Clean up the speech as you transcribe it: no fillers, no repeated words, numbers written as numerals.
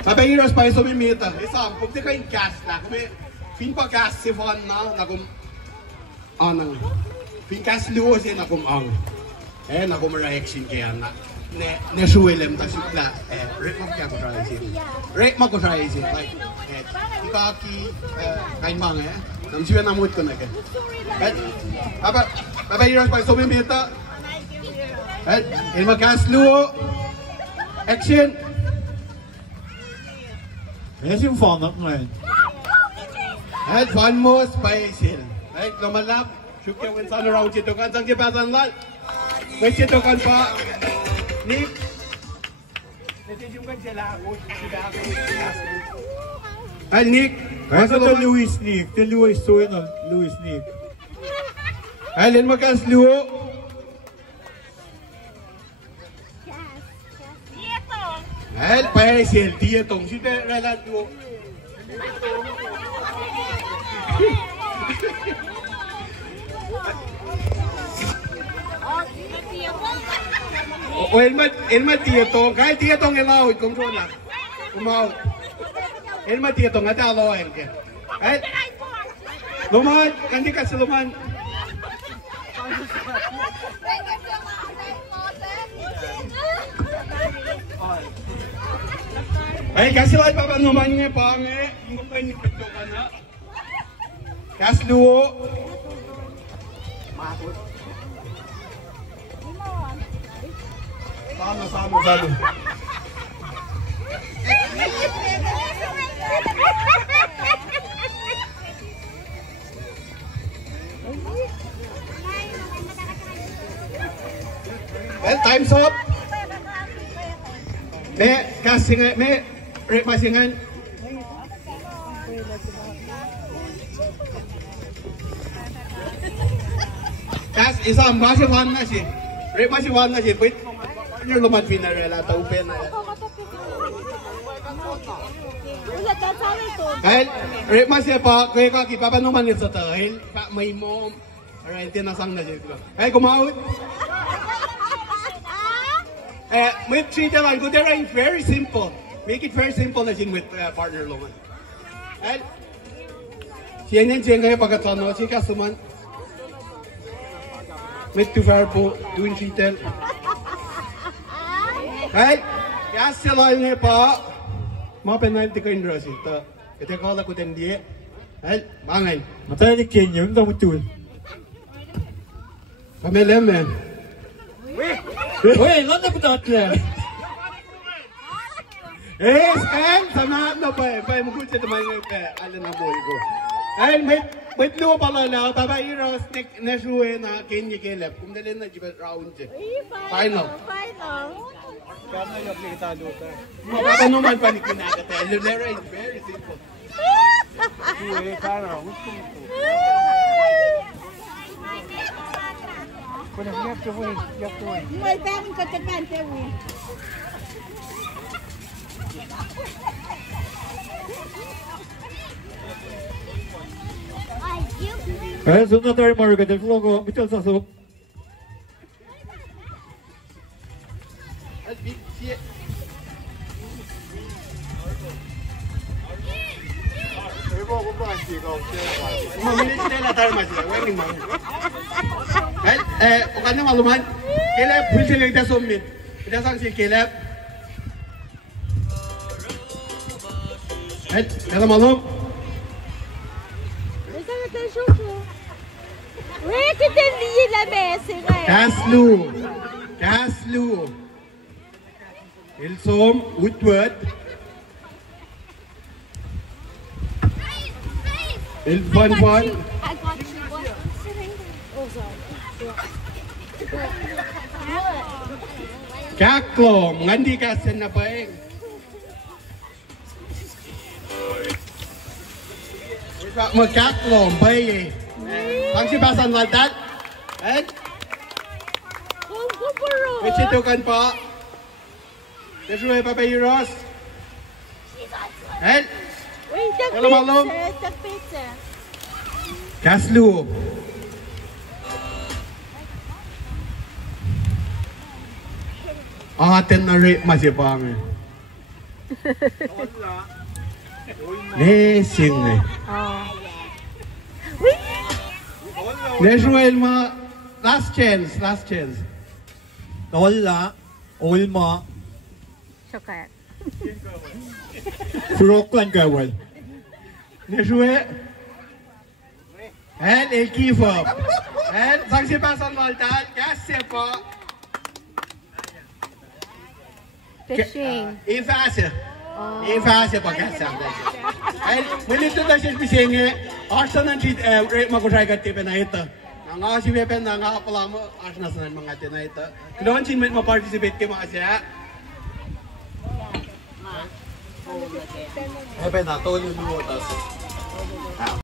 Papayiros pa iso mimita. Isang, kung di kayo gas na, kung fin pa gas si Von na kung anang, fin gas luo siya na kung ang, na kung reaction kaya na, ne suwelem ta sila, rate mo kaya Kosrae siya. Rate mo Kosrae siya, like, ikaki, kain mga nang siya namut ko na kaya. Papayiros pa iso mimita. Ilma gas luo, action. Yes, yung phone up ngayon. At one more special. Right, lumalap. Syukya when sana raw citokan. Sang kipasan lal. May citokan pa. Nick. Natisyukan sila. Ay, Nick. Kaya ito Louis Nick. Ito Louis Suin o Louis Nick. Ay, lin makas luo. Ay, special. Dietong. Sito ralan luo. O elma tietong, kahit tietong ilawid kung doon na. Umawid. Elma tietong, at alawain ka. Kahit, luman, hindi kasi luman. Ay, kasi lahat pa naman nga pange. Hindi ko kayo nipito ka na. Kasi luo. Sama. Well, time's up. May repasingan. Isang masiwan na siya. Masiwan na siya. Wait, yung lumat pinarela, taupen na yan. Kahit, masya pa, kaya kaki, papanuman nito sa tahil, may mom, alright, tinasang na siya. Kahit kumawit. May treat lang, good rin, very simple. Make it very simple na siya with partner luman. Kahit, siya kaya pagkatano, siya kasuman. With too far po, doing cheater. Right? Kaya sila niya pa, mga penalty ko yung dress ito. Ito ko lang ko din di. Right? Bangay. Matay ni Kenya, yung damutul. Pamilya men. Wait, lang na po tatla. Sama na pa eh. Pa, magkut siya naman yung alam na boy ko. Ay, may luwa pala na, papairos, nesuwe na Kenya Caleb. Kung dalhin na jibet round siya. Final. Kaya yung kita luta. Mapapa naman pa ni kinakata. Lera is very simple. Suwe, final. You have to win. May daming katakan siya win. Kaya sunod na tayo mga gadal. Flogo, bital sa soup. Ukan na maluman. Caleb, pwede nga ita sumit. Ita sang si Caleb. Ito malum. Wait, kita liye la mesi ngayon. Kaslu. Ilsom, Woodward. Ilvan. I got you. Oh, sorry. Kaklom, ngandi kasen na pa eh. Magkaklom, ba eh. Ang sipasan ladat. May situkan pa. Nasuhay pa Ross. Wait, the pizza. Kaslu. Aten na rape masipang. 네, 싱네. 네, 주엘마, last chance. Wala. Olma. Chocolate. Kuroklan gawal. 네, 주엘. And a key fob. And Saxi Passan Maltan, gas sepa. Fishing. Infasa pa gas And when it's the ship saying, Arson and cheat, Makosai got tip and Aita. Ang nga si Wepen na nga pala mo, Arson na mga tinaita. Don't you make participate kay mga siya? Wepen na, tol yung lutas.